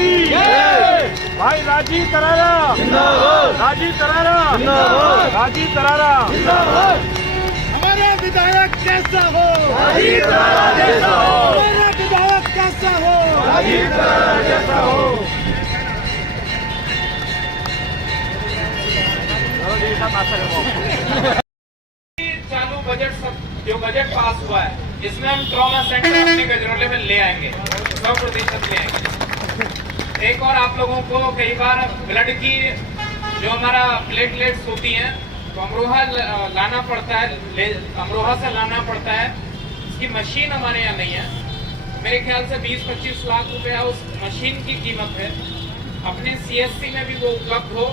की भाई राजीव तरारा जिंदाबाद, राजीव तरारा जिंदाबाद, राजीव तरारा जिंदाबाद। हमारा विधायक कैसा हो, राजीव तरारा जैसा हो, हमारा विधायक कैसा हो, राजीव तरारा जैसा हो। चालू बजट जो बजट पास हुआ है इसमें हम ट्रॉमा सेंटर अपने गजरौले में ले आएंगे, 100% ले आएंगे। एक और आप लोगों को कई बार ब्लड की जो हमारा प्लेटलेट्स होती हैं तो अमरोहा लाना पड़ता है, अमरोहा से लाना पड़ता है। इसकी मशीन हमारे यहाँ नहीं है। मेरे ख्याल से 20-25 लाख रुपया उस मशीन की कीमत है। अपने CSC में भी वो उपलब्ध हो,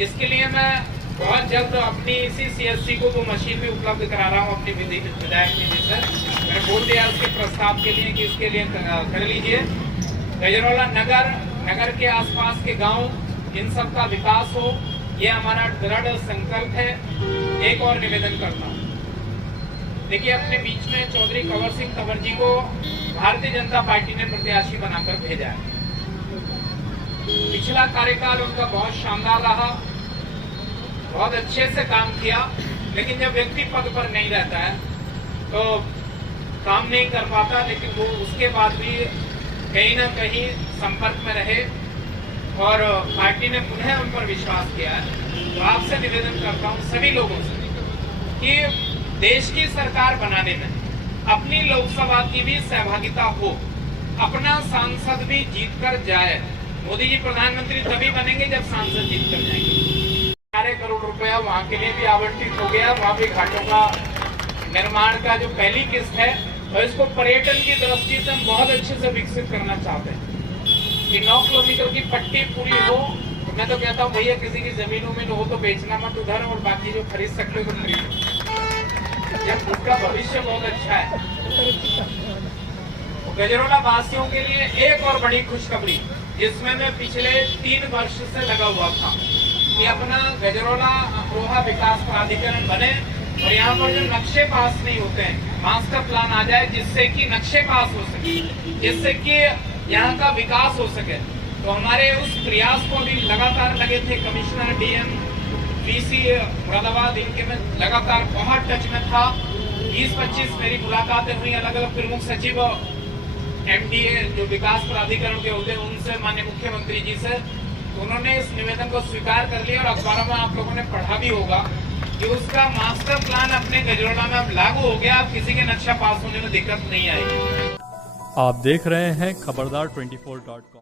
इसके लिए मैं बहुत जल्द अपनी इसी CSC को वो मशीन भी उपलब्ध करा रहा हूँ अपनी विधायक निधि से। मैंने बोल दिया उसके प्रस्ताव के लिए कि इसके लिए कर लीजिए। गजरौला नगर के आसपास के गांव इन सब का विकास हो, ये हमारा दृढ़ संकल्प है। एक और निवेदन करता हूँ, देखिए अपने बीच में चौधरी कंवर सिंह तंवर जी को भारतीय जनता पार्टी ने प्रत्याशी बनाकर भेजा है। पिछला कार्यकाल उनका बहुत शानदार रहा, बहुत अच्छे से काम किया, लेकिन जब व्यक्ति पद पर नहीं रहता है तो काम नहीं कर पाता। लेकिन वो उसके बाद भी कहीं ना कहीं संपर्क में रहे और पार्टी ने पुनः उन पर विश्वास किया है। तो आपसे निवेदन करता हूँ सभी लोगों से कि देश की सरकार बनाने में अपनी लोकसभा की भी सहभागिता हो, अपना सांसद भी जीत कर जाए। मोदी जी प्रधानमंत्री तभी बनेंगे जब सांसद जीत कर जाएंगे। 11 करोड़ रुपया वहाँ के लिए भी आवंटित हो गया। वहाँ भी घाटों का निर्माण का जो पहली किस्त है, और इसको पर्यटन की दृष्टि से हम बहुत अच्छे से विकसित करना चाहते हैं कि 9 किलोमीटर की पट्टी पूरी हो। तो मैं तो कहता हूँ भैया किसी की जमीन उमीन हो तो बेचना मत उधर, और बाकी जो खरीद सकते हो तो खरीदो, जब उसका भविष्य बहुत अच्छा है। गजरौला वासियों के लिए एक और बड़ी खुशखबरी, जिसमें मैं पिछले 3 वर्ष से लगा हुआ था कि अपना गजरौला अमरोहा विकास प्राधिकरण बने और यहाँ पर जो नक्शे पास नहीं होते हैं, मास्टर प्लान आ जाए जिससे कि नक्शे पास हो सके, जिससे कि यहाँ का विकास हो सके। तो हमारे उस प्रयास को भी लगातार लगे थे कमिश्नर, DM, PC मुरादाबाद, इनके में लगातार बहुत टच में था। 20-25 मेरी मुलाकातें हुई अलग अलग प्रमुख सचिव, MDA जो विकास प्राधिकरण के होते हैं उनसे, माननीय मुख्यमंत्री जी से। उन्होंने इस निवेदन को स्वीकार कर लिया और अखबारों में आप लोगों ने पढ़ा भी होगा कि उसका मास्टर प्लान अपने गजरौला में अब लागू हो गया। अब किसी के नक्शा पास होने में दिक्कत नहीं आएगी। आप देख रहे हैं खबरदार 24.com।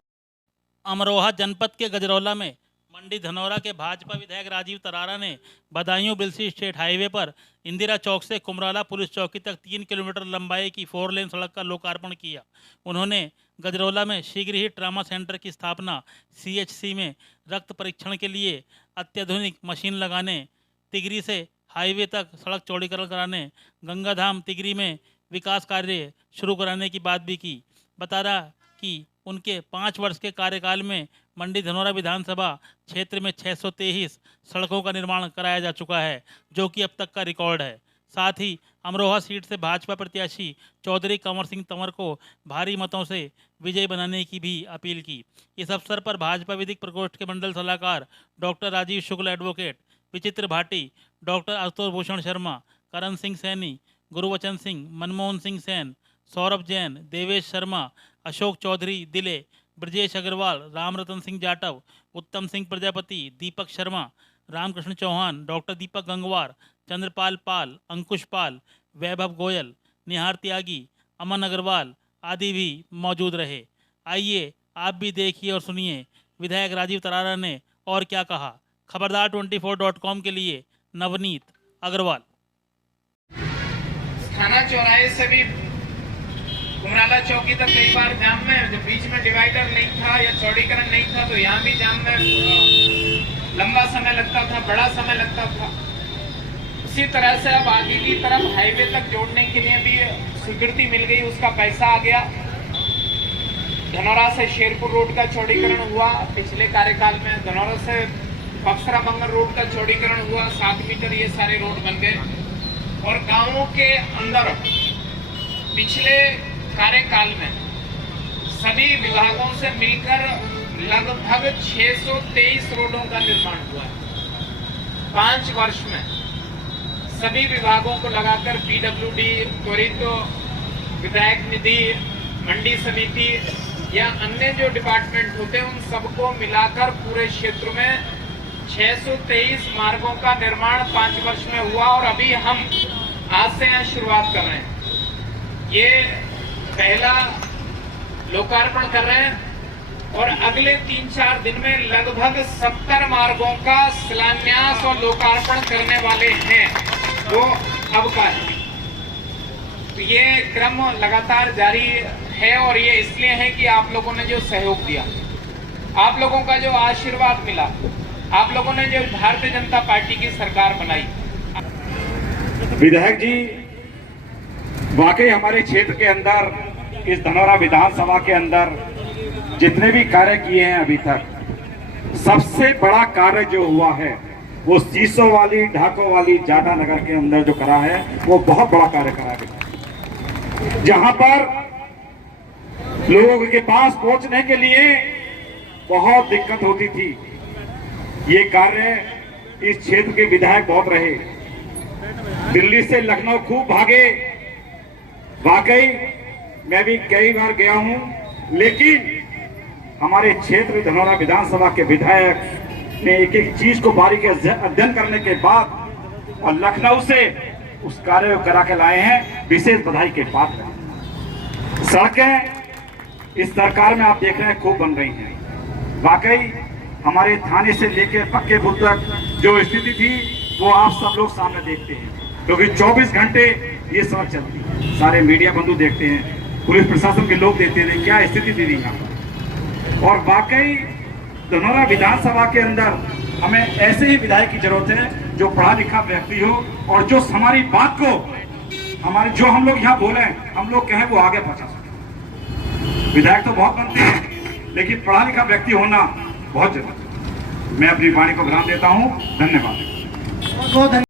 अमरोहा जनपद के गजरौला में मंडी धनौरा के भाजपा विधायक राजीव तरारा ने बदायूं बिलसी स्टेट हाईवे पर इंदिरा चौक से कुमराला पुलिस चौकी तक 3 किलोमीटर लंबाई की 4 लेन सड़क का लोकार्पण किया। उन्होंने गजरौला में शीघ्र ही ट्रामा सेंटर की स्थापना, CHC में रक्त परीक्षण के लिए अत्याधुनिक मशीन लगाने, तिगरी से हाईवे तक सड़क चौड़ीकरण कराने, गंगाधाम तिगरी में विकास कार्य शुरू कराने की बात भी की। बता रहा कि उनके 5 वर्ष के कार्यकाल में मंडी धनौरा विधानसभा क्षेत्र में 623 सड़कों का निर्माण कराया जा चुका है, जो कि अब तक का रिकॉर्ड है। साथ ही अमरोहा सीट से भाजपा प्रत्याशी चौधरी कंवर सिंह तंवर को भारी मतों से विजयी बनाने की भी अपील की। इस अवसर पर भाजपा विधिक प्रकोष्ठ के मंडल सलाहकार डॉक्टर राजीव शुक्ल, एडवोकेट विचित्र भाटी, डॉक्टर आशुतोष भूषण शर्मा, करण सिंह सैनी, गुरुवचन सिंह, मनमोहन सिंह सैन, सौरभ जैन, देवेश शर्मा, अशोक चौधरी दिले, ब्रजेश अग्रवाल, रामरतन सिंह जाटव, उत्तम सिंह प्रजापति, दीपक शर्मा, रामकृष्ण चौहान, डॉक्टर दीपक गंगवार, चंद्रपाल पाल, अंकुश पाल, वैभव गोयल, निहार त्यागी, अमन अग्रवाल आदि भी मौजूद रहे। आइए आप भी देखिए और सुनिए विधायक राजीव तरारा ने और क्या कहा। खबरदार 24.com के लिए नवनीत अग्रवाल। थाना चौराहे से भी कुमराला चौकी तक कई बार जाम में, जब बीच में डिवाइडर नहीं था या चौड़ीकरण नहीं था तो यहाँ भी जाम में लंबा समय लगता था, बड़ा समय लगता था। उसी तरह से अब आगे की तरफ हाईवे तक जोड़ने के लिए भी स्वीकृति मिल गई, उसका पैसा आ गया। धनौरा से शेरपुर रोड का चौड़ीकरण हुआ पिछले कार्यकाल में, धनौरा से बक्सरा बंगर रोड का चौड़ीकरण हुआ, 7 मीटर ये सारे रोड बन गए। और गांवों के अंदर पिछले कार्यकाल में सभी विभागों से मिलकर लगभग 623 रोडों का निर्माण हुआ है 5 वर्ष में। सभी विभागों को लगाकर पीडब्ल्यूडी, त्वरित विधायक निधि, मंडी समिति या अन्य जो डिपार्टमेंट होते हैं उन सबको मिलाकर पूरे क्षेत्र में 623 मार्गों का निर्माण 5 वर्ष में हुआ और अभी हम आज से यहाँ शुरुआत कर रहे हैं। ये पहला लोकार्पण कर रहे हैं और अगले 3-4 दिन में लगभग 70 मार्गों का शिलान्यास और लोकार्पण करने वाले हैं, वो अब का है। तो ये क्रम लगातार जारी है और ये इसलिए है कि आप लोगों ने जो सहयोग दिया, आप लोगों का जो आशीर्वाद मिला, आप लोगों ने जो भारतीय जनता पार्टी की सरकार बनाई। विधायक जी वाकई हमारे क्षेत्र के अंदर, इस धनौरा विधानसभा के अंदर जितने भी कार्य किए हैं अभी तक, सबसे बड़ा कार्य जो हुआ है वो सीसो वाली, ढाको वाली, जाटा नगर के अंदर जो करा है वो बहुत बड़ा कार्य करा है, जहां पर लोगों के पास पहुंचने के लिए बहुत दिक्कत होती थी। ये कार्य इस क्षेत्र के विधायक बहुत रहे, दिल्ली से लखनऊ खूब भागे, वाकई मैं भी कई बार गया हूं, लेकिन हमारे क्षेत्र धनौरा विधानसभा के विधायक ने एक एक चीज को बारीकी अध्ययन करने के बाद और लखनऊ से उस कार्य को करा के लाए हैं, विशेष बधाई के पात्र हैं। सड़कें इस सरकार में आप देख रहे हैं खूब बन रही हैं। वाकई हमारे थाने से लेकर पक्के पुल तक जो स्थिति थी वो आप सब लोग सामने देखते हैं, क्योंकि 24 घंटे ये सड़क चलती है। सारे मीडिया बंधु देखते हैं, पुलिस प्रशासन के लोग देखते हैं क्या स्थिति थी यहाँ पर। और वाकई धनौरा विधानसभा के अंदर हमें ऐसे ही विधायक की जरूरत है जो पढ़ा लिखा व्यक्ति हो और जो हमारी बात को, हमारे जो हम लोग यहाँ बोले, हम लोग कहें वो आगे पहुंचा सके। विधायक तो बहुत बनते हैं, लेकिन पढ़ा लिखा व्यक्ति होना बहुत जरूरी है। मैं अपनी वाणी को विराम देता हूँ। धन्यवाद।